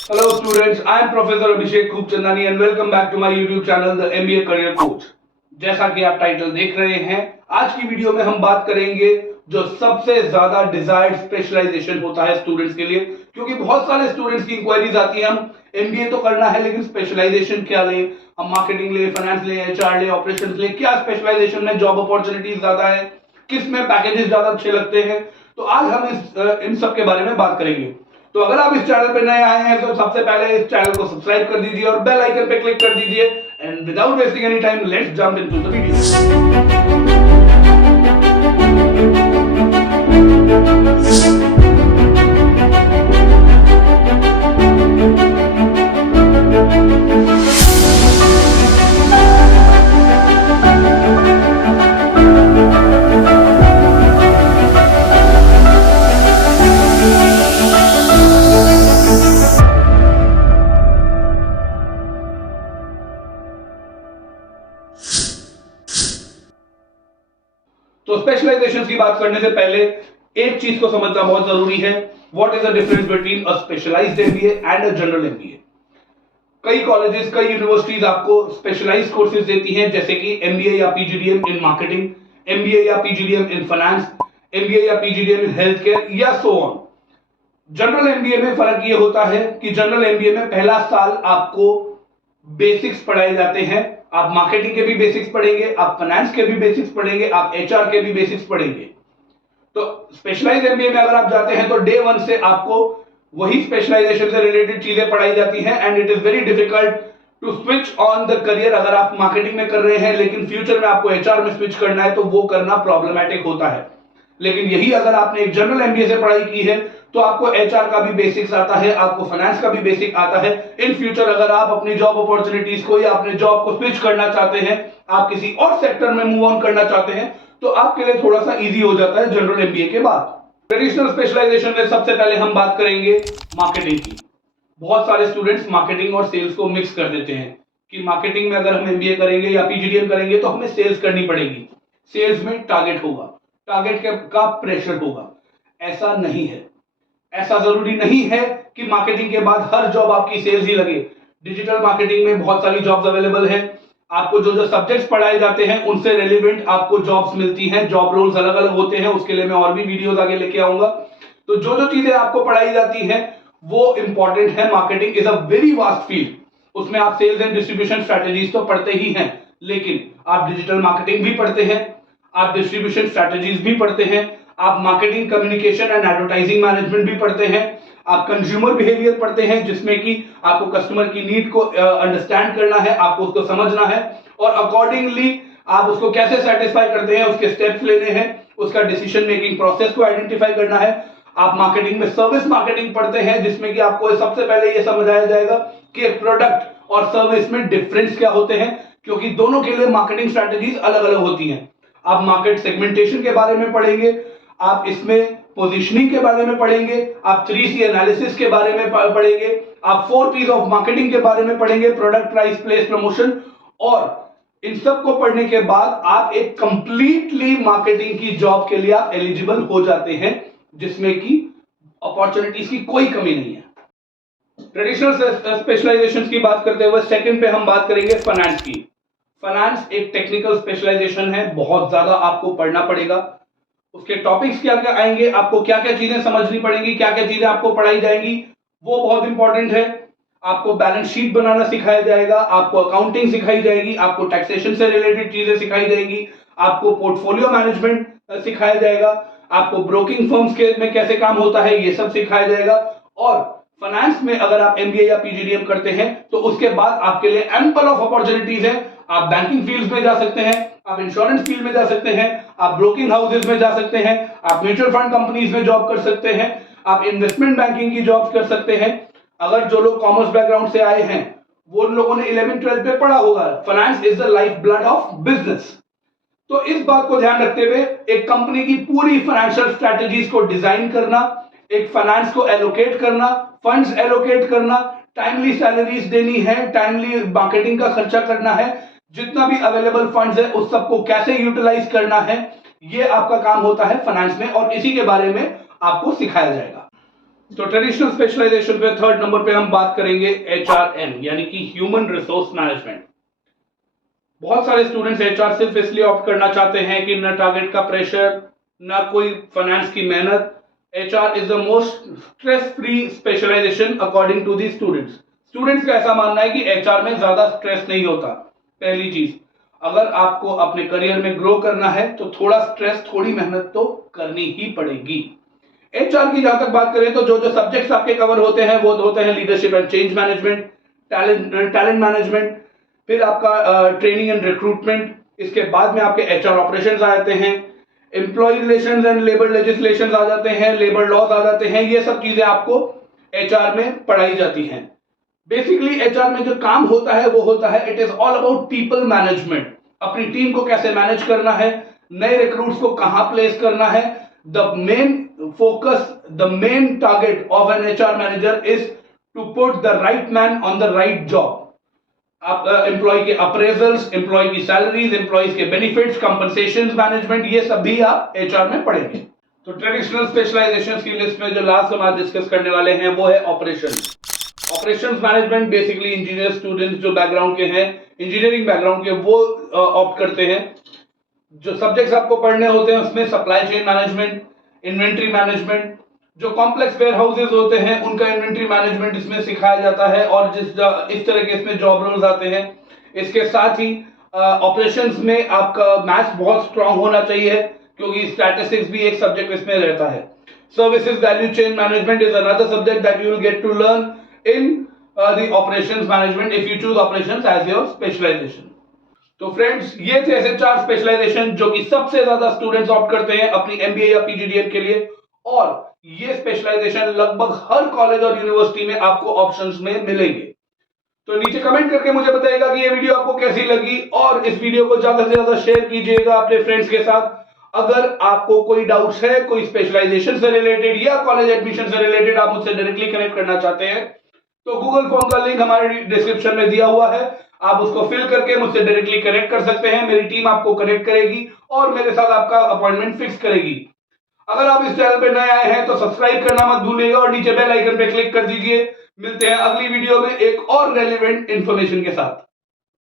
Hello students, I am Professor Abhishek Khubchandani and welcome back to my YouTube channel The MBA Career Coach। जैसा कि आप title देख रहे हैं, आज की वीडियो में हम बात करेंगे जो सबसे ज्यादा डिजायर्ड स्पेशलाइजेशन होता है स्टूडेंट्स के लिए, क्योंकि बहुत सारे स्टूडेंट्स की इंक्वायरीज आती है हम एमबीए तो करना है लेकिन स्पेशलाइजेशन क्या लें, हम मार्केटिंग ले, फाइनेंस ले, एचआर ले, ऑपरेशंस ले, क्या स्पेशलाइजेशन में जॉब अपॉर्चुनिटीज ज्यादा है, किस में पैकेजेस ज्यादा अच्छे लगते हैं। तो आज हम इन सब के बारे में बात करेंगे। तो अगर आप इस चैनल पे नए आए हैं तो सबसे पहले इस चैनल को सब्सक्राइब कर दीजिए और बेल आइकन पे क्लिक कर दीजिए। And without wasting any time let's jump into the video. तो स्पेशलाइजेशन की बात करने से पहले एक चीज को समझना बहुत जरूरी है। What is the difference between a specialised MBA and a general MBA. कई कॉलेजेस, कई यूनिवर्सिटीज आपको स्पेशलाइज्ड कोर्सेज देती हैं, जैसे कि एमबीए या पीजीडीएम इन मार्केटिंग, एमबीए या पीजीडीएम इन फाइनेंस, एमबीए या पीजीडीएम इन हेल्थ केयर या सो ऑन। जनरल एमबीए में फर्क यह होता है कि जनरल एमबीए में पहला साल आपको बेसिक्स पढ़ाए जाते हैं। आप मार्केटिंग के भी बेसिक्स पढ़ेंगे, आप फाइनेंस के भी बेसिक्स पढ़ेंगे, आप एचआर के भी बेसिक्स पढ़ेंगे। तो स्पेशलाइज्ड एमबीए में अगर आप जाते हैं तो डे वन से आपको वही स्पेशलाइजेशन से रिलेटेड चीजें पढ़ाई जाती हैं and it is very difficult to switch on the career. अगर आप मार्केटिंग में कर रहे हैं लेकिन फ्यूचर में आपको एचआर में स्विच करना है तो वो करना प्रॉब्लमैटिक होता है। लेकिन यही अगर आपने एक जनरल एमबीए से पढ़ाई की है तो आपको एचआर का भी बेसिक्स आता है, आपको फाइनेंस का भी बेसिक आता है। इन फ्यूचर अगर आप अपनी जॉब अपॉर्चुनिटीज को या अपने जॉब को स्विच करना चाहते हैं, आप किसी और सेक्टर में मूव ऑन करना चाहते हैं, तो आपके लिए थोड़ा सा इजी हो जाता है जनरल एमबीए के बाद। ट्रेडिशनल स्पेशलाइजेशन में सबसे पहले हम बात करेंगे मार्केटिंग की। बहुत सारे स्टूडेंट्स मार्केटिंग और सेल्स को मिक्स कर देते हैं कि मार्केटिंग में अगर हम एमबीए करेंगे या पीजीडीएम करेंगे तो हमें सेल्स करनी पड़ेगी, सेल्स में टारगेट होगा, टारगेट का प्रेशर होगा। ऐसा नहीं है। ऐसा जरूरी नहीं है कि मार्केटिंग के बाद हर जॉब आपकी सेल्स ही लगे। डिजिटल मार्केटिंग में बहुत सारी जॉब्स अवेलेबल हैं। आपको जो जो सब्जेक्ट्स पढ़ाए जाते हैं उनसे रिलेवेंट आपको जॉब्स मिलती हैं। जॉब रोल्स अलग अलग होते हैं, उसके लिए मैं और भी वीडियोस आगे लेके आऊंगा। तो जो जो चीजें आपको पढ़ाई जाती हैं वो इंपॉर्टेंट है। Marketing is a very vast field. उसमें आप सेल्स एंड डिस्ट्रीब्यूशन स्ट्रैटेजीज तो पढ़ते ही हैं, लेकिन आप डिजिटल मार्केटिंग भी पढ़ते हैं, आप डिस्ट्रीब्यूशन स्ट्रैटेजीज भी पढ़ते हैं, आप marketing communication and advertising management भी पढ़ते हैं, आप कंज्यूमर बिहेवियर पढ़ते हैं जिसमें कि आपको कस्टमर की नीड को अंडरस्टैंड करना है, आपको उसको समझना है और अकॉर्डिंगली आप उसको कैसे सेटिस्फाई करते हैं, उसके स्टेप्स लेने हैं, उसका डिसीजन मेकिंग प्रोसेस को आइडेंटिफाई करना है। आप मार्केटिंग में सर्विस मार्केटिंग पढ़ते हैं जिसमें कि आपको सबसे पहले यह समझाया जाएगा कि प्रोडक्ट और सर्विस में डिफरेंस क्या होते हैं, क्योंकि दोनों के लिए मार्केटिंग स्ट्रैटेजीज अलग अलग होती हैं। आप मार्केट सेगमेंटेशन के बारे में पढ़ेंगे, आप इसमें पोजीशनिंग के बारे में पढ़ेंगे, आप 3C एनालिसिस के बारे में पढ़ेंगे, आप 4Ps ऑफ मार्केटिंग के बारे में पढ़ेंगे, प्रोडक्ट, प्राइस, प्लेस, प्रमोशन। और इन सब को पढ़ने के बाद आप एक कंप्लीटली मार्केटिंग की जॉब के लिए आप एलिजिबल हो जाते हैं, जिसमें कि अपॉर्चुनिटीज की कोई कमी नहीं है। ट्रेडिशनल स्पेशलाइजेशन की बात करते हुए सेकंड पे हम बात करेंगे फाइनेंस की। फाइनेंस एक टेक्निकल स्पेशलाइजेशन है, बहुत ज्यादा आपको पढ़ना पड़ेगा। उसके टॉपिक्स क्या क्या आएंगे, आपको क्या क्या चीजें समझनी पड़ेंगी, क्या क्या चीजें आपको पढ़ाई जाएंगी, वो बहुत इंपॉर्टेंट है। आपको बैलेंस शीट बनाना सिखाया जाएगा, आपको अकाउंटिंग सिखाई जाएगी, आपको टैक्सेशन से रिलेटेड चीजें सिखाई जाएगी, आपको पोर्टफोलियो मैनेजमेंट सिखाया जाएगा, आपको ब्रोकिंग फर्म्स के में कैसे काम होता है ये सब सिखाया जाएगा। और फाइनेंस में अगर आप एमबीए या पीजीडीएम करते हैं तो उसके बाद आपके लिए एम्पल ऑफ अपॉर्चुनिटीज है। आप बैंकिंग फील्ड में जा सकते हैं, आप इंश्योरेंस फील्ड में जा सकते हैं, आप ब्रोकिंग हाउसेज में जा सकते हैं, आप म्यूचुअल फंड कंपनीज में जॉब कर सकते हैं, आप इन्वेस्टमेंट बैंकिंग की जॉब कर सकते हैं। अगर जो लोग कॉमर्स बैकग्राउंड से आए हैं वो लोगों ने 11th-12th पे पढ़ा होगा, finance is the life blood of business. तो इस बात को ध्यान रखते हुए एक कंपनी की पूरी फाइनेंशियल स्ट्रैटेजीज को डिजाइन करना, एक फाइनेंस को एलोकेट करना, फंड्स एलोकेट करना, टाइमली सैलरीज देनी है, टाइमली मार्केटिंग का खर्चा करना है, जितना भी अवेलेबल फंड्स है उस सबको कैसे यूटिलाइज करना है, ये आपका काम होता है फाइनेंस में और इसी के बारे में आपको सिखाया जाएगा। तो ट्रेडिशनल स्पेशलाइजेशन पे थर्ड नंबर पे हम बात करेंगे HRM यानी कि ह्यूमन रिसोर्स मैनेजमेंट। बहुत सारे स्टूडेंट्स एचआर सिर्फ इसलिए ऑप्ट करना चाहते हैं कि न टारगेट का प्रेशर, ना कोई फाइनेंस की मेहनत। HR is the most stress free specialisation according to the students. Students का ऐसा मानना है कि एचआर में ज्यादा स्ट्रेस नहीं होता। पहली चीज, अगर आपको अपने करियर में ग्रो करना है तो थोड़ा स्ट्रेस, थोड़ी मेहनत तो करनी ही पड़ेगी। एचआर की जहां तक बात करें तो जो जो सब्जेक्ट्स आपके कवर होते हैं वो होते हैं leadership and change management, talent management, फिर आपका ट्रेनिंग एंड रिक्रूटमेंट, इसके बाद में आपके एचआर ऑपरेशंस आ जाते हैं, employ relations and labour legislations आ जाते हैं, लेबर लॉज आ जाते हैं। ये सब चीजें आपको एचआर में पढ़ाई जाती हैं। बेसिकली एचआर में जो काम होता है वो होता है, it is all about people management. अपनी टीम को कैसे मैनेज करना है, नए रिक्रूट्स को कहां प्लेस करना है। The main focus, the main target of an HR manager is to put the right man on the right job. आप एम्प्लॉय के अप्रेजल्स, एम्प्लॉय की सैलरीज, एम्प्लॉयज के बेनिफिट्स, कंपनसेशन मैनेजमेंट, ये सब भी आप एचआर में पढ़ेंगे। तो ट्रेडिशनल स्पेशलाइजेशंस की लिस्ट में जो लास्ट हम आज डिस्कस करने वाले हैं वो है operations. Operations management basically engineer students जो बैकग्राउंड के हैं, इंजीनियरिंग बैकग्राउंड के, वो ऑप्ट करते हैं। जो सब्जेक्ट्स आपको पढ़ने होते हैं उसमें supply chain management, inventory management, जो कॉम्प्लेक्स वेयर हाउसेज होते हैं उनका इन्वेंट्री मैनेजमेंट इसमें सिखाया जाता है, और इस तरह के इसमें जॉब रोल्स आते हैं। इसके साथ ही ऑपरेशंस में आपका मैथ्स बहुत स्ट्रांग होना चाहिए क्योंकि स्टैटिस्टिक्स भी एक सब्जेक्ट इसमें रहता है। Services value chain management is another subject that you will get to learn in the operations management if you choose operations as your specialisation. तो फ्रेंड्स, ये थे ऐसे 4 स्पेशलाइजेशन जो कि सबसे ज्यादा स्टूडेंट्स ऑप्ट करते हैं अपनी एमबीए या पीजीडीएम के लिए, और ये स्पेशलाइजेशन लगभग हर कॉलेज और यूनिवर्सिटी में आपको ऑप्शंस में मिलेंगे। तो नीचे कमेंट करके मुझे बताइएगा कि ये वीडियो आपको कैसी लगी, और इस वीडियो को ज्यादा से ज्यादा शेयर कीजिएगा अपने फ्रेंड्स के साथ। अगर आपको कोई डाउट्स है, कोई स्पेशलाइजेशन से रिलेटेड या कॉलेज एडमिशन से रिलेटेड, आप मुझसे डायरेक्टली कनेक्ट करना चाहते हैं तो गूगल फॉर्म का लिंक हमारे डिस्क्रिप्शन में दिया हुआ है, आप उसको फिल करके मुझसे डायरेक्टली कनेक्ट कर सकते हैं। मेरी टीम आपको कनेक्ट करेगी और मेरे साथ आपका अपॉइंटमेंट फिक्स करेगी। अगर आप इस चैनल पे नए आए हैं तो सब्सक्राइब करना मत भूलिएगा और नीचे बेल आइकन पे क्लिक कर दीजिए। मिलते हैं अगली वीडियो में एक और रेलेवेंट इंफॉर्मेशन के साथ।